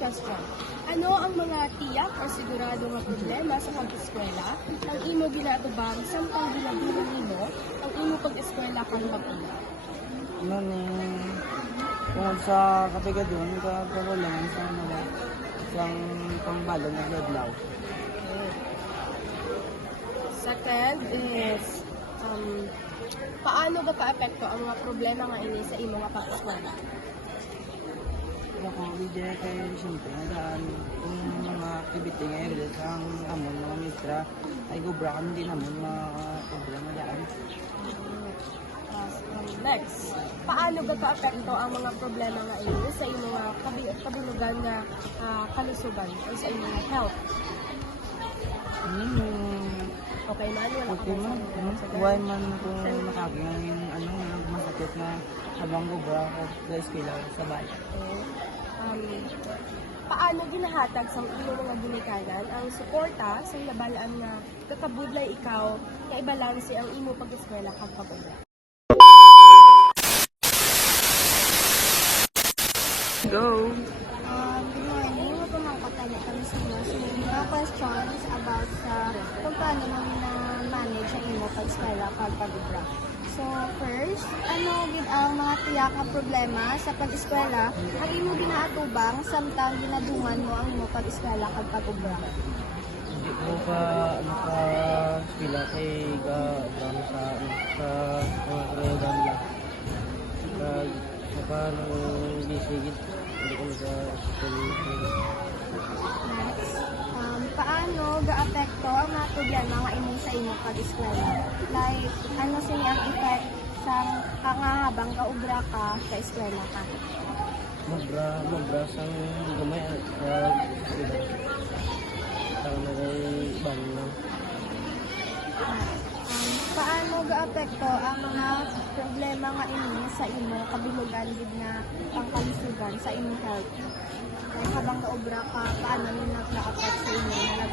question. Ano ang mga tiyak o sigurado nga problema sa pag-eskwela ang imo ginatubang samtang ginadulong nimo ang imo pag-eskwela kang mapula? Ano ni kung sa katigadon kagkarolangan sa mga isang pangbalon na gladlaw. Second is, paano ba ka-apekto ang mga problema nga ini sa imo nga pag-eskwela? Ako video kay siyempre daan kung mga activity ngayon ang amon mga mistra ay gubra kami din naman mga problema daan. Next, paano ba ka-apekto ang mga problema nga ini sa imo nga kabilugan nga kalusugan o sa imo nga health? Okay man, wala Okay man, why man kung nakaging ano masakit na habang gubra ko sa eskwela sa bayan. Paano ginahatag sa imo mga ginikanan ang suporta sa nabalaan nga kakabudlay ikaw nga ibalanse ang imo pag-eskwela kag pag-ula? Go! Good morning. Magpapakatanya kami sa inyo. So, mga questions about sa kung paano mo na-manage ang imo pag-eskwela kag pag-ubra. So, first, ano gid ang mga tiyak nga problema sa pag-eskwela ang imo ginaatubang samtang ginadungan mo ang imo pag-eskwela kag pag-ubra? Hindi ko pa ano pa eskwela kay sa mga kreadan niya. Sa nang bisigit hindi ko sa eskwela. Next, paano ga-apekto ang mga problema nga imo sa imo pag-eskwela? Like, ano sini ang effect sa nga habang kaubra ka sa eskwela ka? Mabra sang gamay sa eskwela. Tao na kay bang na. Paano ga-apekto ang mga problema nga ini sa imo kabilugan gid na pangkalusugan sa imong health? Like, habang kaobra ka, paano yun nag-affect sa inyo na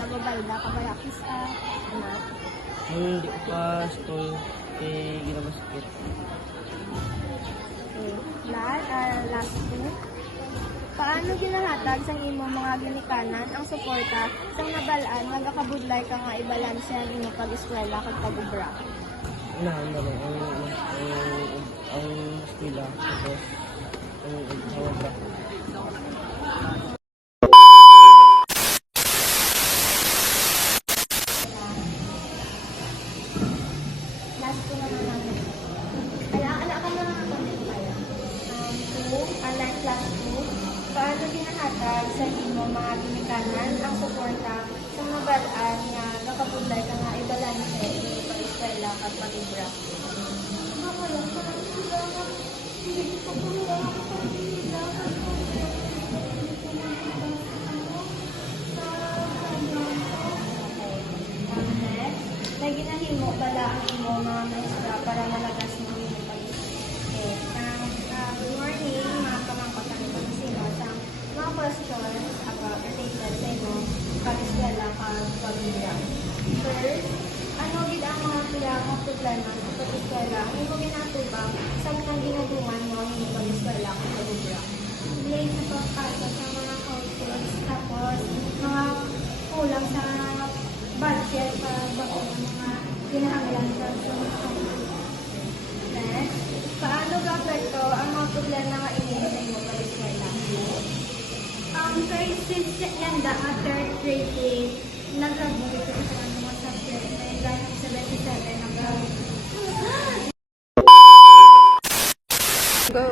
nababalda ka ba yakis na? Hindi ko pa story kay ginamasakit. Okay. Last two. Paano ginahatag sa imo mga ginikanan ang suporta sa nabalaan nagakabudlay ka nga ibalanse ang imo pag-eskwela kag pag-ubra? Ang eskwela tapos ang hawag. Last ko naman namin. Ala ka na lang ako tayo. Unlike last two, paano ginahatag sa imo mga ginikanan ang suporta sa nabalaan nga nakabudlay ka nga ibalanse ang imo pag-eskwela kag pag-ubra? May ginahimo bala ang imo mga maestra para malagas mo yung good morning, mga pamangkot ang ito sino sa mga questions about related sa imo pag-eskwela kag pag-ubra. First, ano gid ang mga mga problema sa pag-eskwela ang imo ginatubang sa mga ginadungan mo ang imo pag-eskwela kag pag-ubra? Late sa pagpasa sa mga courses, tapos mga kulang sa budget para baon ng mga kinahanglan sa mga courses. Next, paano ga-apekto ang mga problema nga ini sa imo pag-eskwela? Since yan third grade, nag-graduate ko sa mga subject na yung dahil 77 nag-graduate. Go!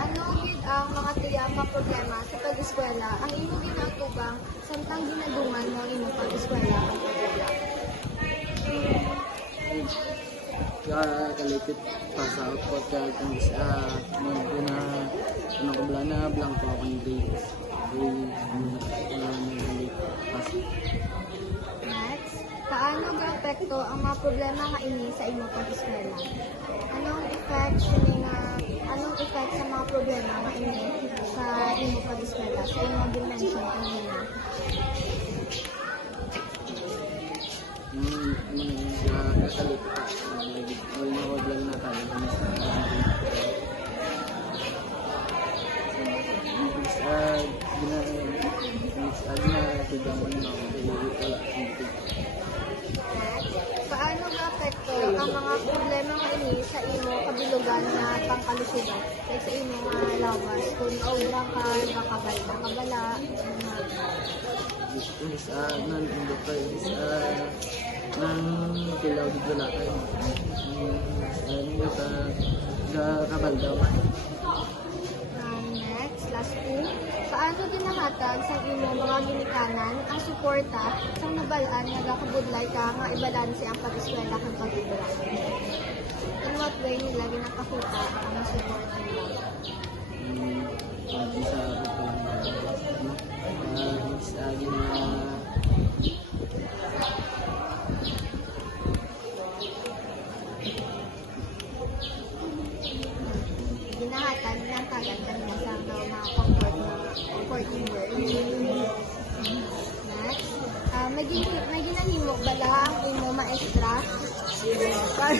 Ano gid ang mga tuyang mga problema sa pag-eskwela ang imo ginatubang samtang ginadungan mo ang imo pag-eskwela kag pag-ubra? Kalipit pass out po kung isa mga ano ko na blanco ako ng grades. Next, paano ga-apekto ang mga problema nga ini sa imo pag-eskwela? Anong effect sa mga problema nga ini sa imo pag-eskwela sa imo dimension kanina? Kasalita all na tayo Paano ga-apekto ang mga problema nga ini sa imo kabilugan na pangkalusugan? Like sa imo nga lawas, kung obra ka, kabala, next, last two. Paano ginahatan sa imo mga ginikanan ang suporta sa nabalaan nga gakabudlay ka nga ibalanse ang pag-eskwela kang pag-ibra? In what way nila ginakakuta ang suporta nila? Ginahatan ng kagan kanina sa mga comforting words. Next, may ginahimok bala ang imo maestra para